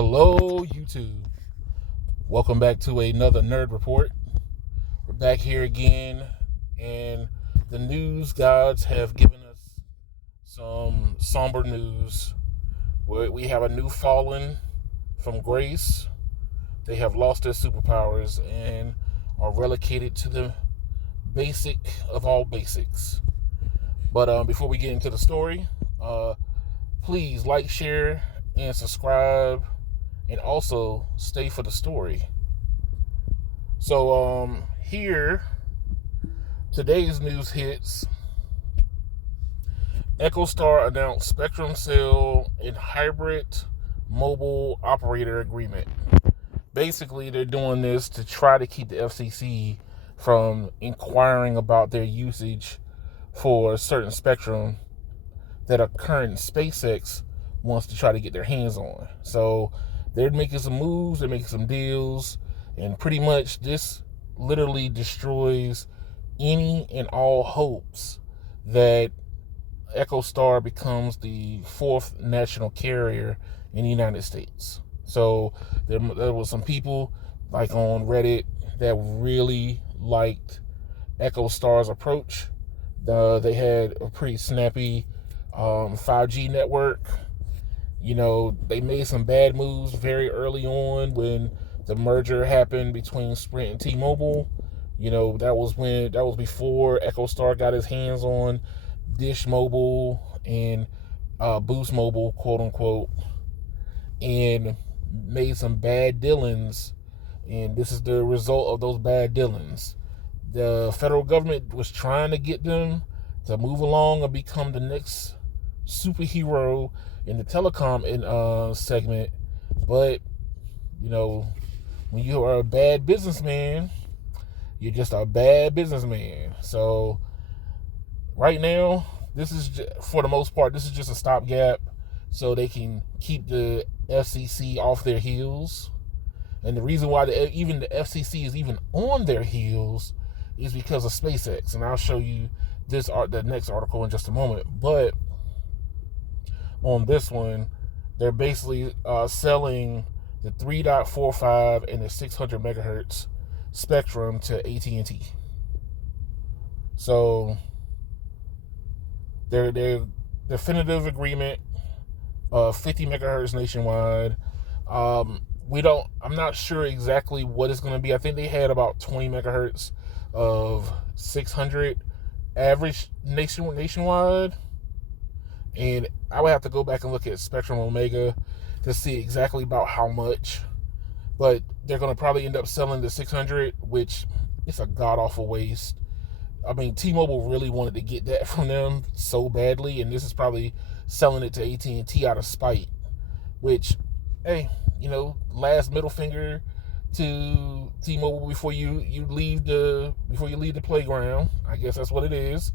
Hello, YouTube. Welcome back to another Nerd Report. We're back here again, and the news gods have given us some somber news. We have a new fallen from grace. They have lost their superpowers and are relegated to the basic of all basics. But before we get into the story, please like, share, and subscribe, and also stay for the story. So here, today's news hits. EchoStar announced spectrum sale and hybrid mobile operator agreement. Basically, they're doing this to try to keep the FCC from inquiring about their usage for certain spectrum that a current SpaceX wants to try to get their hands on. So they're making some moves, they're making some deals, and pretty much this literally destroys any and all hopes that EchoStar becomes the fourth national carrier in the United States. So there was some people like on Reddit that really liked EchoStar's approach. They had a pretty snappy 5G network. You know, they made some bad moves very early on when the merger happened between Sprint and T-Mobile. You know, that was before EchoStar got his hands on Dish Mobile and Boost Mobile, quote unquote, and made some bad dealings. And this is the result of those bad dealings. The federal government was trying to get them to move along and become the next superhero in the telecom segment, but you know, when you are a bad businessman, you're just a bad businessman. So right now, this is for the most part, this is just a stopgap, so they can keep the FCC off their heels. And the reason why even the FCC is even on their heels is because of SpaceX, and I'll show you the next article in just a moment. But on this one, they're basically selling the 3.45 and the 600 megahertz spectrum to AT&T. So their definitive agreement of 50 megahertz nationwide. I'm not sure exactly what it's going to be. I think they had about 20 megahertz of 600 average nationwide. And I would have to go back and look at Spectrum Omega to see exactly about how much. But they're going to probably end up selling the 600, which is a god-awful waste. I mean, T-Mobile really wanted to get that from them so badly, and this is probably selling it to AT&T out of spite. Which, hey, you know, last middle finger to T-Mobile before you leave the playground. I guess that's what it is.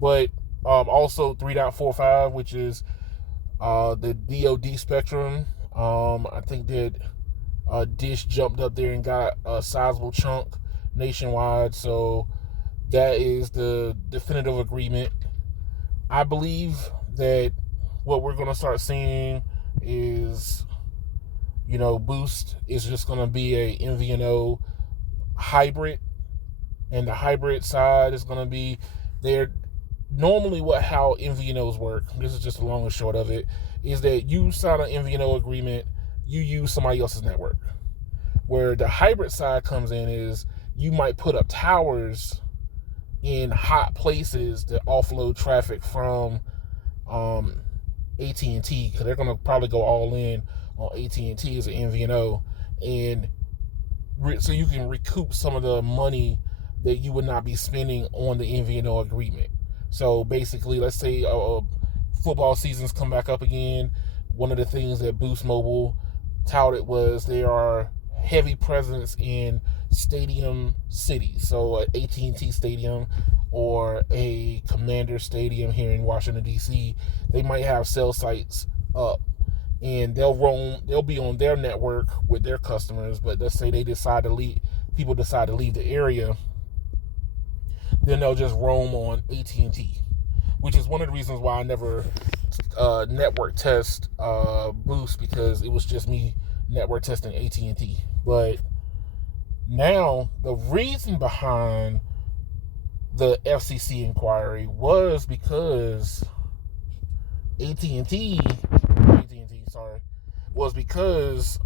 But also 3.45, which is the DoD spectrum. I think that Dish jumped up there and got a sizable chunk nationwide. So that is the definitive agreement. I believe that what we're going to start seeing is, you know, Boost is just going to be a MVNO hybrid, and the hybrid side is going to be there. Normally how MVNOs work, this is just the long and short of it, is that you sign an MVNO agreement, you use somebody else's network. Where the hybrid side comes in is you might put up towers in hot places that offload traffic from AT&T, because they're going to probably go all in on AT&T as an MVNO, and so you can recoup some of the money that you would not be spending on the MVNO agreement. So basically, let's say football seasons come back up again. One of the things that Boost Mobile touted was they are heavy presence in stadium cities. So an AT&T Stadium or a Commander Stadium here in Washington, D.C., they might have cell sites up, and they'll be on their network with their customers. But let's say people decide to leave the area, then they'll just roam on AT&T, which is one of the reasons why I never network test Boost, because it was just me network testing AT&T. But now the reason behind the FCC inquiry was because AT&T, sorry, was because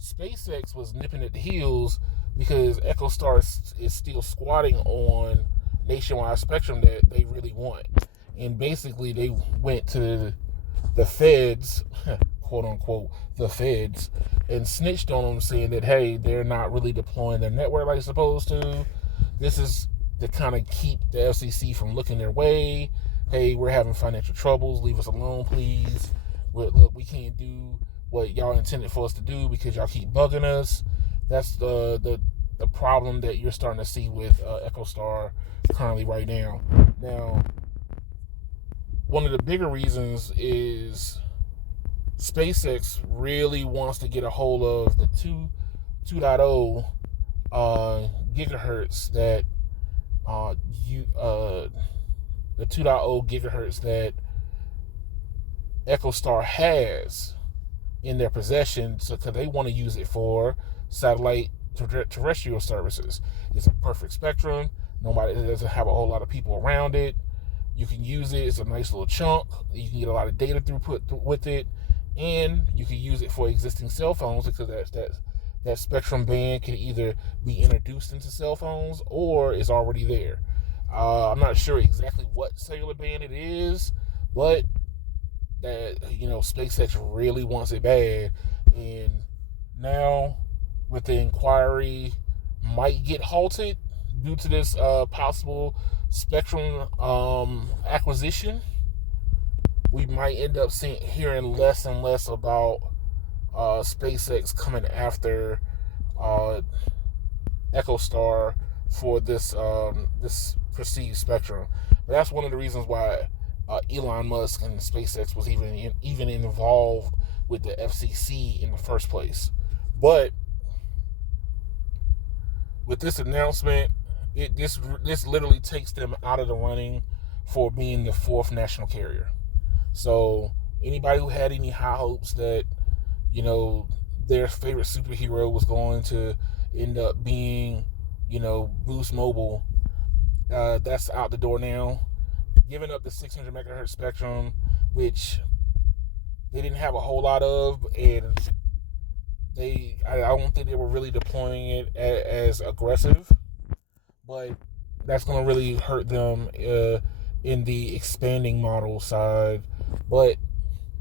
SpaceX was nipping at the heels because EchoStar is still squatting on nationwide spectrum that they really want. And basically they went to the feds, quote unquote, the feds, and snitched on them saying that, hey, they're not really deploying their network like they're supposed to. This is to kind of keep the FCC from looking their way. Hey, we're having financial troubles. Leave us alone, please. Look, we can't do what y'all intended for us to do because y'all keep bugging us. That's the problem that you're starting to see with EchoStar currently right now. Now, one of the bigger reasons is SpaceX really wants to get a hold of the 2.0 gigahertz that the 2.0 gigahertz that EchoStar has in their possession, because they want to use it for satellite terrestrial services. It's a perfect spectrum. It doesn't have a whole lot of people around it. You can use it. It's a nice little chunk. You can get a lot of data throughput with it, and you can use it for existing cell phones because that spectrum band can either be introduced into cell phones or is already there. I'm not sure exactly what cellular band it is, but that SpaceX really wants it bad, and now with the inquiry might get halted due to this possible spectrum acquisition. We might end up hearing less and less about SpaceX coming after EchoStar for this perceived spectrum. But that's one of the reasons why Elon Musk and SpaceX was even involved with the FCC in the first place. But with this announcement, this literally takes them out of the running for being the fourth national carrier. So anybody who had any high hopes that their favorite superhero was going to end up being Boost Mobile, that's out the door now. Giving up the 600 megahertz spectrum, which they didn't have a whole lot of, and I don't think they were really deploying it as aggressive, but that's going to really hurt them in the expanding model side. But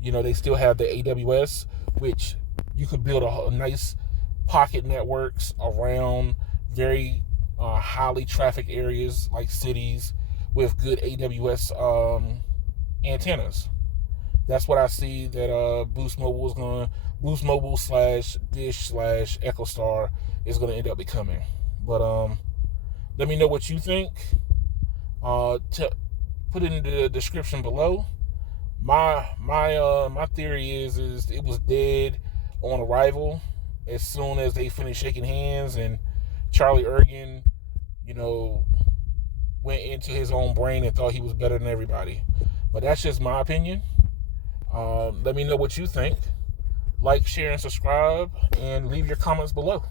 they still have the AWS, which you could build a nice pocket networks around very highly traffic areas like cities with good AWS antennas. That's what I see that Boost Mobile / Dish / EchoStar is going to end up becoming. But let me know what you think. Put it in the description below. My theory is it was dead on arrival as soon as they finished shaking hands and Charlie Ergen, went into his own brain and thought he was better than everybody. But that's just my opinion. Let me know what you think. Like, share, and subscribe, and leave your comments below.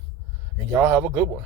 And y'all have a good one.